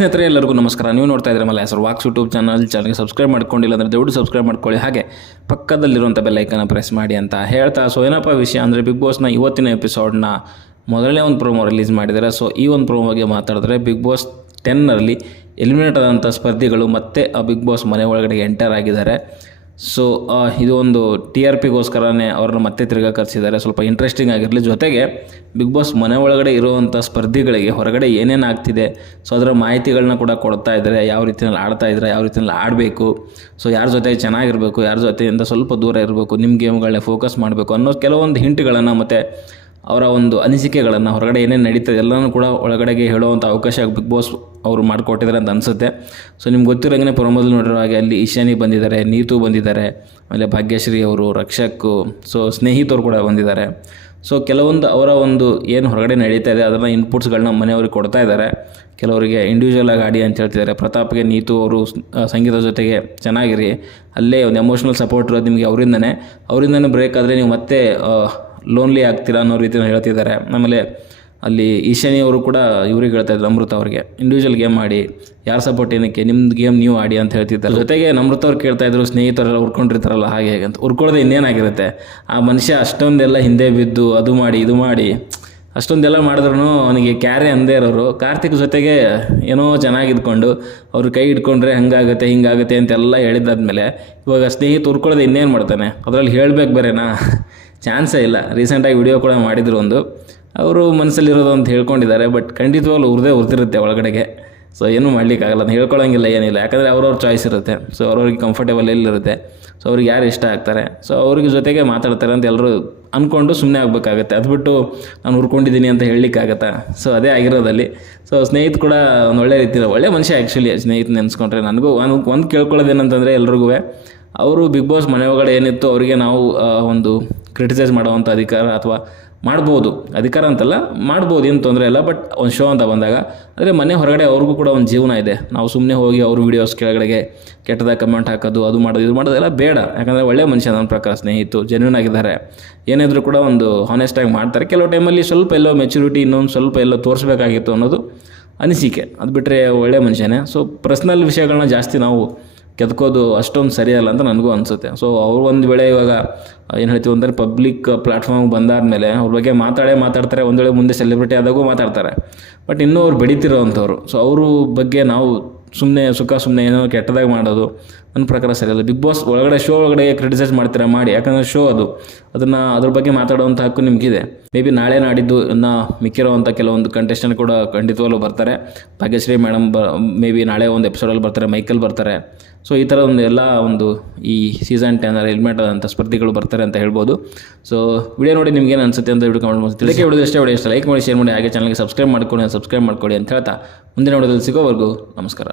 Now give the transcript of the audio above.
ಸ್ನೇಹಿತರೆ, ಎಲ್ಲರಿಗೂ ನಮಸ್ಕಾರ. ನೀವು ನೋಡ್ತಾ ಇದ್ರೆ ಮಲ್ಲ ಹೆಸರು ವಾಕ್ಸ್ ಯೂಟ್ಯೂಬ್ ಚಾನಲ್ಗೆ ಸಬ್ಸ್ಕ್ರೈಬ್ ಮಾಡ್ಕೊಂಡಿಲ್ಲ ಅಂದರೆ ದಯವಿಟ್ಟು ಸಬ್ಸ್ಕ್ರೈಬ್ ಮಾಡ್ಕೊಳ್ಳಿ. ಹಾಗೆ ಪಕ್ಕದಲ್ಲಿರುವಂಥ ಬೆಲ್ಲೈಕನ್ನ ಪ್ರೆಸ್ ಮಾಡಿ ಅಂತ ಹೇಳ್ತಾ, ಸೊ ಏನಪ್ಪ ವಿಷಯ ಅಂದರೆ ಬಿಗ್ ಬಾಸ್ನ ಇವತ್ತಿನ ಎಪಿಸೋಡ್ನ ಮೊದಲನೇ ಒಂದು ಪ್ರೋಮೋ ರಿಲೀಸ್ ಮಾಡಿದ್ದಾರೆ. ಸೊ ಈ ಒಂದು ಪ್ರೋಮೋ ಬಗ್ಗೆ ಮಾತಾಡಿದ್ರೆ, ಬಿಗ್ ಬಾಸ್ 10ರಲ್ಲಿ ಎಲಿಮಿನೇಟ್ ಆದಂಥ ಸ್ಪರ್ಧಿಗಳು ಮತ್ತೆ ಆ ಬಿಗ್ ಬಾಸ್ ಮನೆ ಒಳಗಡೆ ಎಂಟರ್ ಆಗಿದ್ದಾರೆ. ಸೊ ಇದು ಒಂದು TRPಗೋಸ್ಕರನೇ ಅವ್ರನ್ನ ಮತ್ತೆ ತಿರ್ಗಾ ಕರೆಸಿದ್ದಾರೆ, ಸ್ವಲ್ಪ ಇಂಟ್ರೆಸ್ಟಿಂಗ್ ಆಗಿರಲಿ. ಜೊತೆಗೆ ಬಿಗ್ ಬಾಸ್ ಮನೆ ಒಳಗಡೆ ಇರುವಂಥ ಸ್ಪರ್ಧಿಗಳಿಗೆ ಹೊರಗಡೆ ಏನೇನು ಆಗ್ತಿದೆ, ಸೊ ಅದರ ಮಾಹಿತಿಗಳನ್ನ ಕೂಡ ಕೊಡ್ತಾ ಇದ್ದಾರೆ. ಯಾವ ರೀತಿಯಲ್ಲಿ ಆಡ್ತಾ ಇದ್ದಾರೆ, ಯಾವ ರೀತಿಯಲ್ಲಿ ಆಡಬೇಕು, ಸೊ ಯಾರ ಜೊತೆ ಚೆನ್ನಾಗಿರಬೇಕು, ಯಾರ ಜೊತೆಯಿಂದ ಸ್ವಲ್ಪ ದೂರ ಇರಬೇಕು, ನಿಮ್ಮ ಗೇಮ್ಗಳನ್ನ ಫೋಕಸ್ ಮಾಡಬೇಕು ಅನ್ನೋ ಕೆಲವೊಂದು ಹಿಂಟ್ಗಳನ್ನು ಮತ್ತು ಅವರ ಒಂದು ಅನಿಸಿಕೆಗಳನ್ನು, ಹೊರಗಡೆ ಏನೇನು ನಡೀತದೆ ಎಲ್ಲನೂ ಕೂಡ ಒಳಗಡೆಗೆ ಹೇಳುವಂಥ ಅವಕಾಶ ಬಿಗ್ ಬಾಸ್ ಅವರು ಮಾಡಿಕೊಟ್ಟಿದ್ದಾರೆ ಅಂತ ಅನಿಸುತ್ತೆ. ಸೊ ನಿಮ್ಗೆ ಗೊತ್ತಿರೋಂಗೆ ಪ್ರಮೋದಲ್ಲಿ ನೋಡಿರೋ ಹಾಗೆ ಅಲ್ಲಿ ಈಶಾನಿ ಬಂದಿದ್ದಾರೆ, ನೀತು ಬಂದಿದ್ದಾರೆ, ಆಮೇಲೆ ಭಾಗ್ಯಶ್ರೀ ಅವರು, ರಕ್ಷಕ್, ಸೊ ಸ್ನೇಹಿತರು ಕೂಡ ಬಂದಿದ್ದಾರೆ. ಸೊ ಕೆಲವೊಂದು ಅವರ ಒಂದು ಏನು ಹೊರಗಡೆ ನಡೀತಾ ಇದೆ ಅದನ್ನು ಇನ್ಪುಟ್ಸ್ಗಳನ್ನ ಮನೆಯವ್ರಿಗೆ ಕೊಡ್ತಾ ಇದ್ದಾರೆ. ಕೆಲವರಿಗೆ ಇಂಡಿವಿಜುವಲ್ ಆಗಿ ಆಡಿ ಅಂತ ಹೇಳ್ತಿದ್ದಾರೆ. ಪ್ರತಾಪ್ಗೆ ನೀತು ಅವರು ಸಂಗೀತದ ಜೊತೆಗೆ ಚೆನ್ನಾಗಿರಿ, ಅಲ್ಲೇ ಒಂದು ಎಮೋಷ್ನಲ್ ಸಪೋರ್ಟ್ ಇರೋದು ನಿಮಗೆ ಅವರಿಂದನೇ ಬ್ರೇಕ್ ಆದರೆ ನೀವು ಮತ್ತೆ ಲೋನ್ಲಿ ಆಗ್ತೀರಾ ಅನ್ನೋ ರೀತಿನ ಹೇಳ್ತಿದ್ದಾರೆ. ಆಮೇಲೆ ಅಲ್ಲಿ ಈಶಾನಿ ಅವರು ಕೂಡ ಇವ್ರಿಗೆ ಹೇಳ್ತಾಯಿದ್ರು, ಅಮೃತ ಅವ್ರಿಗೆ, ಇಂಡಿವಿಜುವಲ್ ಗೇಮ್ ಆಡಿ, ಯಾರ ಸಪೋರ್ಟ್ ಏನಕ್ಕೆ, ನಿಮ್ಮದು ಗೇಮ್ ನೀವು ಆಡಿ ಅಂತ ಹೇಳ್ತಿದ್ದಾರೆ. ಜೊತೆಗೆ ನಮ್ರತ ಅವ್ರು ಕೇಳ್ತಾಯಿದ್ರು, ಸ್ನೇಹಿತರೆಲ್ಲ ಉರ್ಕೊಂಡಿರ್ತಾರಲ್ಲ ಹಾಗೆ ಅಂತ. ಉರ್ಕೊಳ್ಳೋದು ಇನ್ನೇನಾಗಿರುತ್ತೆ, ಆ ಮನುಷ್ಯ ಅಷ್ಟೊಂದೆಲ್ಲ ಹಿಂದೆ ಬಿದ್ದು ಅದು ಮಾಡಿ ಇದು ಮಾಡಿ ಅಷ್ಟೊಂದೆಲ್ಲ ಮಾಡಿದ್ರು ಅವನಿಗೆ ಕ್ಯಾರೆ ಅಂದೇ ಇರೋರು. ಕಾರ್ತಿಕ್ ಜೊತೆಗೆ ಏನೋ ಚೆನ್ನಾಗಿದ್ಕೊಂಡು ಅವ್ರ ಕೈ ಹಿಡ್ಕೊಂಡ್ರೆ ಹಂಗಾಗುತ್ತೆ ಹಿಂಗಾಗುತ್ತೆ ಅಂತೆಲ್ಲ ಹೇಳಿದ್ದಾದ್ಮೇಲೆ ಇವಾಗ ಸ್ನೇಹಿತ ಉರ್ಕೊಳ್ಳೋದು ಇನ್ನೇನು ಮಾಡ್ತಾನೆ, ಅದರಲ್ಲಿ ಹೇಳಬೇಕು ಬೇರೆನಾ, ಚಾನ್ಸೇ ಇಲ್ಲ. ರೀಸೆಂಟಾಗಿ ವಿಡಿಯೋ ಕೂಡ ಮಾಡಿದ್ರು ಒಂದು, ಅವರು ಮನಸ್ಸಲ್ಲಿರೋದು ಅಂತ ಹೇಳ್ಕೊಂಡಿದ್ದಾರೆ. ಬಟ್ ಖಂಡಿತವಾಗ್ಲೂ ಉರ್ದಿರುತ್ತೆ ಒಳಗಡೆಗೆ. ಸೊ ಏನೂ ಮಾಡಲಿಕ್ಕಾಗಲ್ಲ, ಅದು ಹೇಳ್ಕೊಳ್ಳೋಂಗಿಲ್ಲ ಏನಿಲ್ಲ, ಯಾಕಂದರೆ ಅವ್ರವ್ರ ಚಾಯ್ಸ್ ಇರುತ್ತೆ. ಸೊ ಅವ್ರವ್ರಿಗೆ ಕಂಫರ್ಟೇಬಲ್ ಎಲ್ಲಿರುತ್ತೆ, ಸೊ ಅವ್ರಿಗೆ ಯಾರು ಇಷ್ಟ ಆಗ್ತಾರೆ, ಸೊ ಅವ್ರಿಗೆ ಜೊತೆಗೆ ಮಾತಾಡ್ತಾರೆ ಅಂತ ಎಲ್ಲರೂ ಅಂದ್ಕೊಂಡು ಸುಮ್ಮನೆ ಆಗಬೇಕಾಗತ್ತೆ. ಅದು ಬಿಟ್ಟು ನಾನು ಉರ್ಕೊಂಡಿದ್ದೀನಿ ಅಂತ ಹೇಳಲಿಕ್ಕಾಗತ್ತಾ? ಸೊ ಅದೇ ಆಗಿರೋದಲ್ಲಿ. ಸೊ ಸ್ನೇಹಿತ ಕೂಡ ಒಂದು ಒಳ್ಳೆ ರೀತಿ ಒಳ್ಳೆ ಮನುಷ್ಯ ಆ್ಯಕ್ಚುಲಿ. ಸ್ನೇಹಿತ ನೆನೆಸ್ಕೊಂಡ್ರೆ ನನಗೂ ಒಂದು ಕೇಳ್ಕೊಳ್ಳೋದೇನಂತಂದರೆ, ಎಲ್ರಿಗೂ ಅವರು ಬಿಗ್ ಬಾಸ್ ಮನೆ ಒಳಗಡೆ ಏನಿತ್ತು ಅವರಿಗೆ ನಾವು ಒಂದು ಕ್ರಿಟಿಸೈಸ್ ಮಾಡೋವಂಥ ಅಧಿಕಾರ, ಅಥವಾ ಮಾಡ್ಬೋದು, ಅಧಿಕಾರ ಅಂತಲ್ಲ, ಮಾಡ್ಬೋದು, ಏನು ತೊಂದರೆ ಇಲ್ಲ. ಬಟ್ ಒಂದು ಶೋ ಅಂತ ಬಂದಾಗ, ಆದರೆ ಮನೆ ಹೊರಗಡೆ ಅವ್ರಿಗೂ ಕೂಡ ಒಂದು ಜೀವನ ಇದೆ. ನಾವು ಸುಮ್ಮನೆ ಹೋಗಿ ಅವ್ರ ವೀಡಿಯೋಸ್ ಕೆಳಗಡೆಗೆ ಕೆಟ್ಟದಾಗ ಕಮೆಂಟ್ ಹಾಕೋದು, ಅದು ಮಾಡೋದು ಇದು ಮಾಡೋದೆಲ್ಲ ಬೇಡ. ಯಾಕಂದರೆ ಒಳ್ಳೆ ಮನುಷ್ಯ ನನ್ನ ಪ್ರಕಾರ ಸ್ನೇಹಿತು, ಜೆನ್ಯೂನ್ ಆಗಿದ್ದಾರೆ. ಏನಿದ್ರು ಕೂಡ ಒಂದು ಹಾನೆಸ್ಟಾಗಿ ಮಾಡ್ತಾರೆ. ಕೆಲವು ಟೈಮಲ್ಲಿ ಸ್ವಲ್ಪ ಎಲ್ಲೋ ಮೆಚುರಿಟಿ, ಇನ್ನೊಂದು ಸ್ವಲ್ಪ ಎಲ್ಲೋ ತೋರಿಸ್ಬೇಕಾಗಿತ್ತು ಅನ್ನೋದು ಅನಿಸಿಕೆ. ಅದು ಬಿಟ್ಟರೆ ಒಳ್ಳೆ ಮನುಷ್ಯನೇ. ಸೊ ಪರ್ಸ್ನಲ್ ವಿಷಯಗಳನ್ನ ಜಾಸ್ತಿ ನಾವು ಕೆದ್ಕೋದು ಅಷ್ಟೊಂದು ಸರಿಯಲ್ಲ ಅಂತ ನನಗೂ ಅನಿಸುತ್ತೆ. ಸೊ ಅವ್ರು ಒಂದು ವೇಳೆ ಇವಾಗ ಏನು ಹೇಳ್ತೀವಿ ಅಂದರೆ, ಪಬ್ಲಿಕ್ ಪ್ಲ್ಯಾಟ್ಫಾರ್ಮ್ಗೆ ಬಂದಾದಮೇಲೆ ಅವ್ರ ಬಗ್ಗೆ ಮಾತಾಡ್ತಾರೆ. ಒಂದು ವೇಳೆ ಮುಂದೆ ಸೆಲೆಬ್ರಿಟಿ ಆದಾಗೂ ಮಾತಾಡ್ತಾರೆ. ಬಟ್ ಇನ್ನೂ ಅವ್ರು ಬೆಳೀತಿರೋವಂಥವ್ರು. ಸೊ ಅವ್ರ ಬಗ್ಗೆ ನಾವು ಸುಮ್ಮನೆ ಏನೋ ಕೆಟ್ಟದಾಗಿ ಮಾಡೋದು ನನ್ನ ಪ್ರಕಾರ ಸರಿಯಲ್ಲ. ಬಿಗ್ ಬಾಸ್ ಒಳಗಡೆ, ಶೋ ಒಳಗಡೆ ಕ್ರಿಟಿಸೈಸ್ ಮಾಡ್ತೀರಾ ಮಾಡಿ, ಯಾಕಂದರೆ ಶೋ ಅದ್ರ ಬಗ್ಗೆ ಮಾತಾಡುವಂಥ ಹಕ್ಕು ನಿಮಗಿದೆ. ಮೇ ಬಿ ನಾಳೆ ನಾಡಿದ್ದು ಮಿಕ್ಕಿರೋವಂಥ ಕೆಲವೊಂದು ಕಂಟೆಸ್ಟೆಂಟ್ ಕೂಡ ಖಂಡಿತವಾಗ್ಲೂ ಬರ್ತಾರೆ. ಭಾಗ್ಯಶ್ರೀ ಮೇಡಮ್ ಮೇ ಬಿ ನಾಳೆ ಒಂದು ಎಪಿಸೋಡಲ್ಲಿ ಬರ್ತಾರೆ, ಮೈಕಲ್ ಬರ್ತಾರೆ. ಸೊ ಈ ಥರ ಈ ಸೀಸನ್ 10 ಎಲಿಮಿನೇಟ್ ಆದಂಥ ಸ್ಪರ್ಧಿಗಳು ಬರ್ತಾರೆ ಅಂತ ಹೇಳ್ಬೋದು. ಸೊ ವಿಡಿಯೋ ನೋಡಿ ನಿಮ್ಗೇನು ಅನಿಸುತ್ತೆ ಅಂತ ವಿಡಿಯೋ ಕಮೆಂಟ್ ಮಾಡಿ. ತಿಳಿಕೆ ವಿಡಿಯೋ ಇಷ್ಟ ಲೈಕ್ ಮಾಡಿ, ಶೇರ್ ಮಾಡಿ, ಹಾಗೆ ಚಾನಲ್ಗೆ ಸಬ್ಸ್ಕ್ರೈಬ್ ಮಾಡ್ಕೊಳ್ಳಿ ಅಂತ ಹೇಳ್ತಾ ಮುಂದಿನ ವಿಡಿಯೋದಲ್ಲಿ ಸಿಗೋವರೆಗೂ ನಮಸ್ಕಾರ.